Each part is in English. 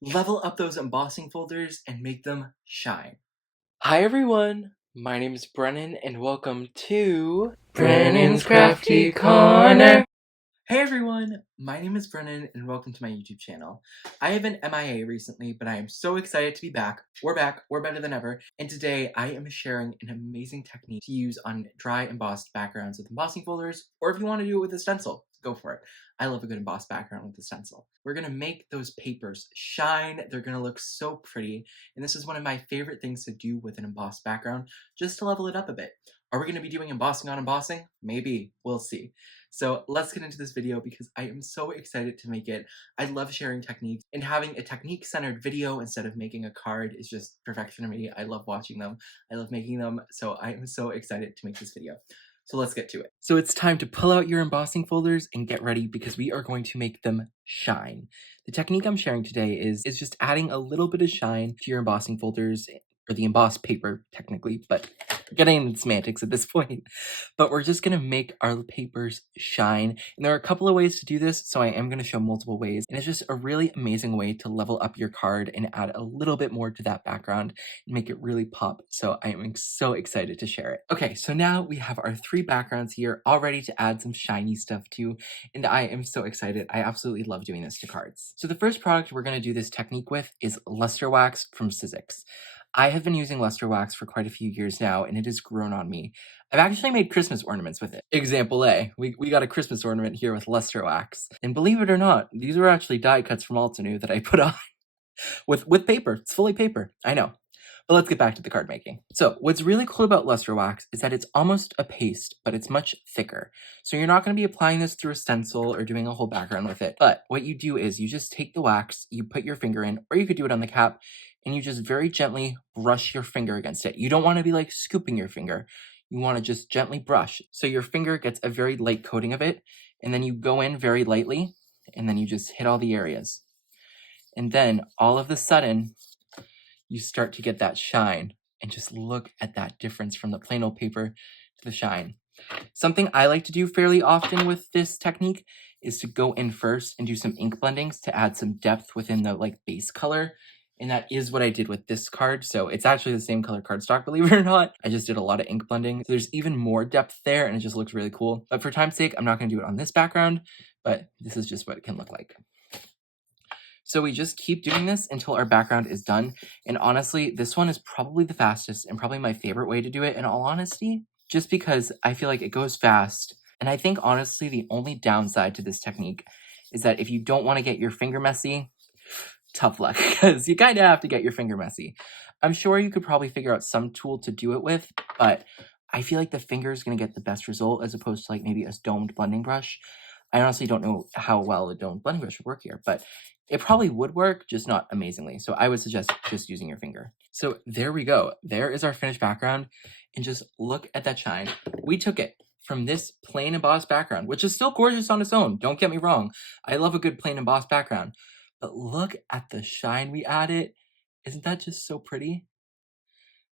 Level up those embossing folders and make them shine. Hi everyone, my name is Brennan and welcome to Brennan's Crafty Corner. Hey everyone, my name is Brennan and welcome to my YouTube channel. I have been MIA recently, but I am so excited to be back. We're better than ever. And today I am sharing an amazing technique to use on dry embossed backgrounds with embossing folders, or if you want to do it with a stencil, go for it. I love a good embossed background with a stencil. We're gonna make those papers shine. They're gonna look so pretty. And this is one of my favorite things to do with an embossed background, just to level it up a bit. Are we gonna be doing embossing on embossing? Maybe, we'll see. So let's get into this video because I am so excited to make it. I love sharing techniques, and having a technique-centered video instead of making a card is just perfection to me. I love watching them. I love making them, so I am so excited to make this video. So let's get to it. So it's time to pull out your embossing folders and get ready because we are going to make them shine. The technique I'm sharing today is just adding a little bit of shine to your embossing folders, or the embossed paper technically, but getting into semantics at this point. But we're just gonna make our papers shine. And there are a couple of ways to do this, so I am gonna show multiple ways. And it's just a really amazing way to level up your card and add a little bit more to that background and make it really pop. So I am so excited to share it. Okay, so now we have our 3 backgrounds here, all ready to add some shiny stuff to, and I am so excited. I absolutely love doing this to cards. So the first product we're gonna do this technique with is Luster Wax from SIZZIX. I have been using Luster Wax for quite a few years now, and it has grown on me. I've actually made Christmas ornaments with it. Example A, we got a Christmas ornament here with Luster Wax. And believe it or not, these were actually die cuts from Altenew that I put on with paper. It's fully paper, I know. But let's get back to the card making. So what's really cool about Luster Wax is that it's almost a paste, but it's much thicker. So you're not going to be applying this through a stencil or doing a whole background with it. But what you do is you just take the wax, you put your finger in, or you could do it on the cap, and you just very gently brush your finger against it. You don't want to be like scooping your finger. You want to just gently brush. So your finger gets a very light coating of it, and then you go in very lightly, and then you just hit all the areas. And then all of a sudden, you start to get that shine, and just look at that difference from the plain old paper to the shine. Something I like to do fairly often with this technique is to go in first and do some ink blendings to add some depth within the base color. And that is what I did with this card. So it's actually the same color cardstock, believe it or not. I just did a lot of ink blending. So there's even more depth there, and it just looks really cool. But for time's sake, I'm not going to do it on this background, but this is just what it can look like. So we just keep doing this until our background is done. And honestly, this one is probably the fastest and probably my favorite way to do it in all honesty, just because I feel like it goes fast. And I think honestly, the only downside to this technique is that if you don't want to get your finger messy, tough luck, because you kind of have to get your finger messy. I'm sure you could probably figure out some tool to do it with, but I feel like the finger is going to get the best result as opposed to maybe a domed blending brush. I honestly don't know how well a domed blending brush would work here, but it probably would work, just not amazingly. So I would suggest just using your finger. So there we go. There is our finished background. And just look at that shine. We took it from this plain embossed background, which is still gorgeous on its own. Don't get me wrong. I love a good plain embossed background. But look at the shine we added. Isn't that just so pretty?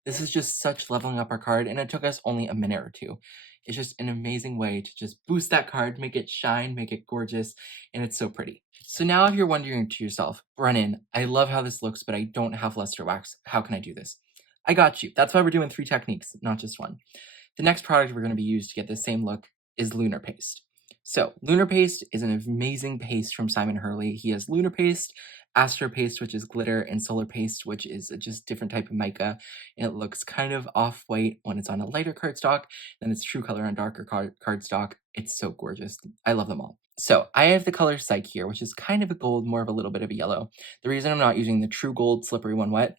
This is just such leveling up our card, and it took us only a minute or 2. It's just an amazing way to just boost that card, make it shine, make it gorgeous, and it's so pretty. So now if you're wondering to yourself, Brennan, I love how this looks, but I don't have Luster Wax. How can I do this? I got you. That's why we're doing 3 techniques, not just one. The next product we're going to be used to get the same look is Lunar Paste. So Lunar Paste is an amazing paste from Simon Hurley. He has Lunar Paste, Astro Paste, which is glitter, and Solar Paste, which is a just different type of mica, and it looks kind of off-white when it's on a lighter cardstock, then it's true color on darker cardstock. It's so gorgeous. I love them all. So I have the color SIZZIX here, which is kind of a gold, more of a little bit of a yellow. The reason I'm not using the true gold slippery one wet,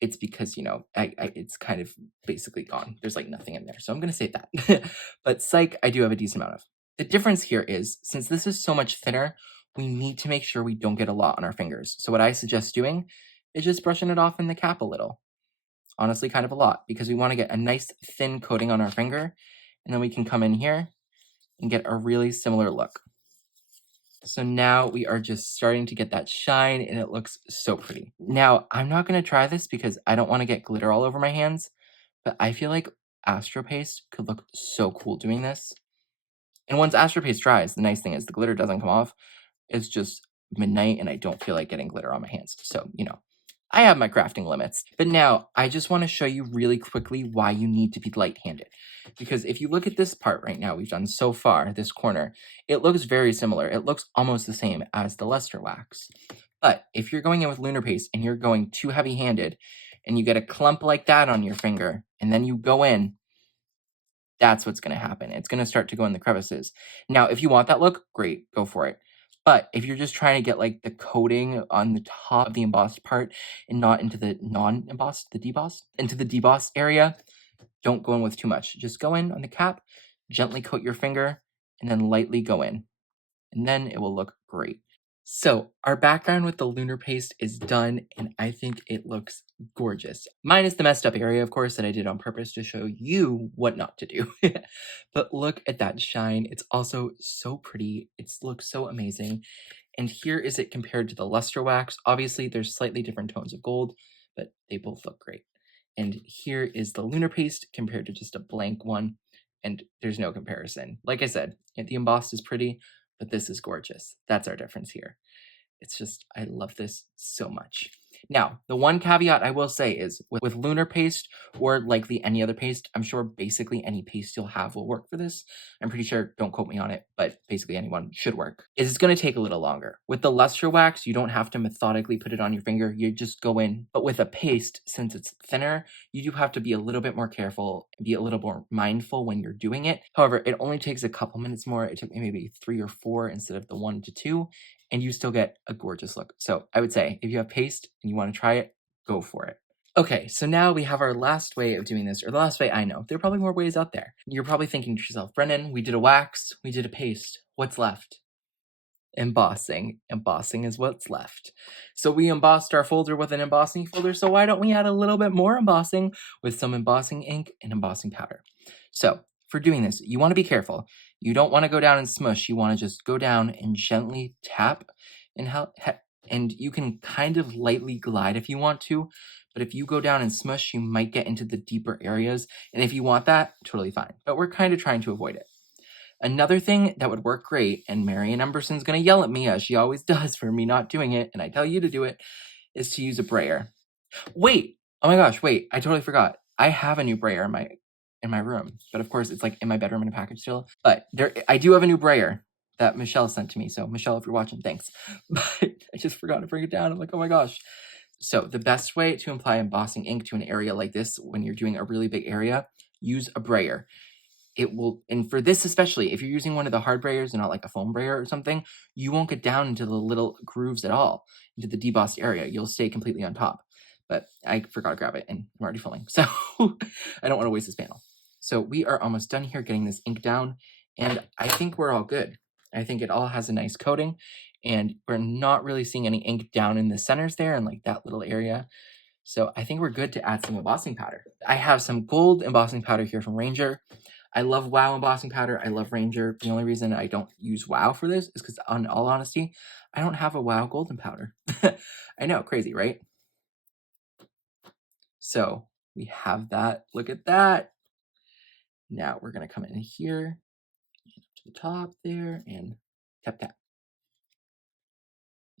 it's because, it's kind of basically gone. There's nothing in there, so I'm going to save that. But SIZZIX, I do have a decent amount of. The difference here is, since this is so much thinner, we need to make sure we don't get a lot on our fingers. So what I suggest doing is just brushing it off in the cap a little. Honestly, kind of a lot, because we want to get a nice thin coating on our finger, and then we can come in here and get a really similar look. So now we are just starting to get that shine, and it looks so pretty. Now, I'm not going to try this because I don't want to get glitter all over my hands, but I feel like Astro Paste could look so cool doing this. And once Astro Paste dries, the nice thing is the glitter doesn't come off. It's just midnight and I don't feel like getting glitter on my hands. So, you know, I have my crafting limits. But now I just want to show you really quickly why you need to be light-handed. Because if you look at this part right now we've done so far, this corner, it looks very similar. It looks almost the same as the luster wax. But if you're going in with lunar paste and you're going too heavy-handed and you get a clump like that on your finger and then you go in, that's what's going to happen. It's going to start to go in the crevices. Now, if you want that look, great, go for it. But if you're just trying to get like the coating on the top of the embossed part and not into the non-embossed, the debossed, into the debossed area, don't go in with too much. Just go in on the cap, gently coat your finger, and then lightly go in. And then it will look great. So our background with the lunar paste is done, and I think it looks gorgeous. Minus the messed up area, of course, that I did on purpose to show you what not to do. But look at that shine. It's also so pretty. It looks so amazing. And here is it compared to the luster wax. Obviously, there's slightly different tones of gold, but they both look great. And here is the lunar paste compared to just a blank one, and there's no comparison. Like I said, the embossed is pretty, but this is gorgeous. That's our difference here. It's just, I love this so much. Now, the one caveat I will say is with lunar paste or likely any other paste, I'm sure basically any paste you'll have will work for this. I'm pretty sure, don't quote me on it, but basically anyone should work. It's going to take a little longer. With the luster wax, you don't have to methodically put it on your finger. You just go in. But with a paste, since it's thinner, you do have to be a little bit more careful, be a little more mindful when you're doing it. However, it only takes a couple minutes more. It took me maybe 3 or 4 instead of the 1 to 2. And you still get a gorgeous look. So I would say if you have paste and you want to try it, go for it. Okay, so now we have our last way of doing this, or the last way I know. There are probably more ways out there. You're probably thinking to yourself, Brennan, we did a wax, we did a paste. What's left? Embossing. Embossing is what's left. So we embossed our folder with an embossing folder, so why don't we add a little bit more embossing with some embossing ink and embossing powder? So for doing this, you want to be careful. You don't want to go down and smush. You want to just go down and gently tap and you can kind of lightly glide if you want to, but if you go down and smush, you might get into the deeper areas, and if you want that, totally fine, but we're kind of trying to avoid it. Another thing that would work great, and Marian Emberson's going to yell at me, as she always does for me not doing it, and I tell you to do it, is to use a brayer. Wait! Oh my gosh, wait, I totally forgot. I have a new brayer in my room, but of course it's like in my bedroom in a package still. But I do have a new brayer that Michelle sent to me. So Michelle, if you're watching, thanks. But I just forgot to bring it down. I'm like, oh my gosh. So the best way to apply embossing ink to an area like this, when you're doing a really big area, use a brayer. It will, and for this especially, if you're using one of the hard brayers and not like a foam brayer or something, you won't get down into the little grooves at all, into the debossed area. You'll stay completely on top. But I forgot to grab it and I'm already filming, so I don't want to waste this panel. So we are almost done here getting this ink down, and I think we're all good. I think it all has a nice coating, and we're not really seeing any ink down in the centers there and like that little area. So I think we're good to add some embossing powder. I have some gold embossing powder here from Ranger. I love WOW embossing powder. I love Ranger. The only reason I don't use WOW for this is because, in all honesty, I don't have a WOW golden powder. I know, crazy, right? So we have that. Look at that. Now we're going to come in here to the top there and tap, tap.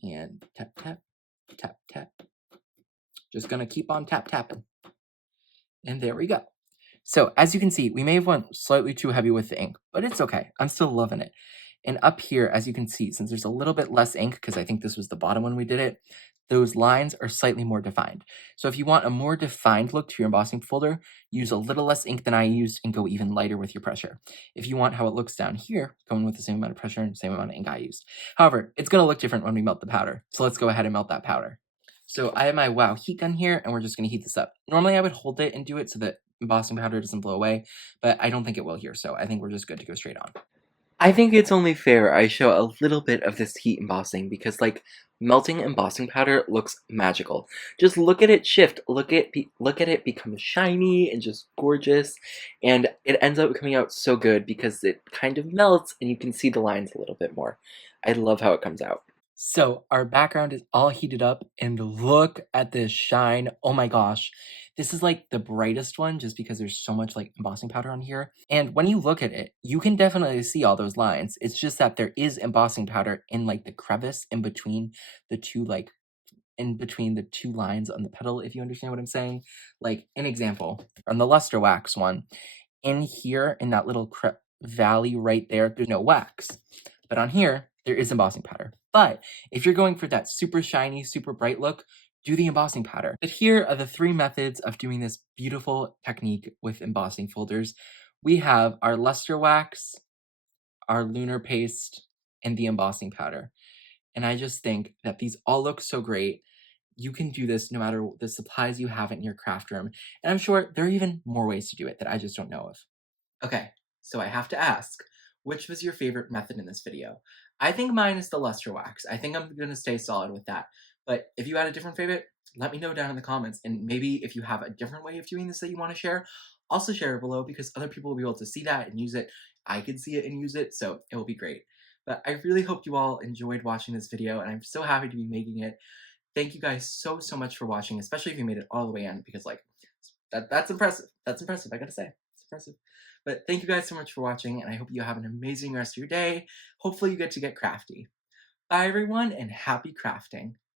And tap, tap, tap, tap. Just going to keep on tap, tapping. And there we go. So as you can see, we may have went slightly too heavy with the ink, but it's okay. I'm still loving it. And up here, as you can see, since there's a little bit less ink, because I think this was the bottom when we did it, those lines are slightly more defined. So if you want a more defined look to your embossing folder, use a little less ink than I used and go even lighter with your pressure. If you want how it looks down here, go in with the same amount of pressure and same amount of ink I used. However, it's going to look different when we melt the powder. So let's go ahead and melt that powder. So I have my WOW heat gun here, and we're just going to heat this up. Normally I would hold it and do it so that embossing powder doesn't blow away, but I don't think it will here, so I think we're just good to go straight on. I think it's only fair I show a little bit of this heat embossing because, like, melting embossing powder looks magical. Just look at it shift, look at it become shiny and just gorgeous, and it ends up coming out so good because it kind of melts and you can see the lines a little bit more. I love how it comes out. So our background is all heated up and look at this shine. Oh my gosh. This is like the brightest one just because there's so much like embossing powder on here. And when you look at it, you can definitely see all those lines. It's just that there is embossing powder in like the crevice in between the two lines on the petal, if you understand what I'm saying. Like an example, on the luster wax one, in here in that little valley right there, there's no wax. But on here, there is embossing powder. But if you're going for that super shiny, super bright look, do the embossing powder. But here are the 3 methods of doing this beautiful technique with embossing folders. We have our luster wax, our lunar paste, and the embossing powder. And I just think that these all look so great. You can do this no matter the supplies you have in your craft room. And I'm sure there are even more ways to do it that I just don't know of. Okay, so I have to ask, which was your favorite method in this video? I think mine is the luster wax. I think I'm gonna stay solid with that. But if you had a different favorite, let me know down in the comments. And maybe if you have a different way of doing this that you want to share, also share it below because other people will be able to see that and use it. I can see it and use it, so it will be great. But I really hope you all enjoyed watching this video, and I'm so happy to be making it. Thank you guys so much for watching, especially if you made it all the way in, because like that's impressive. That's impressive, I gotta say. It's impressive. But thank you guys so much for watching, and I hope you have an amazing rest of your day. Hopefully you get to get crafty. Bye everyone, and happy crafting.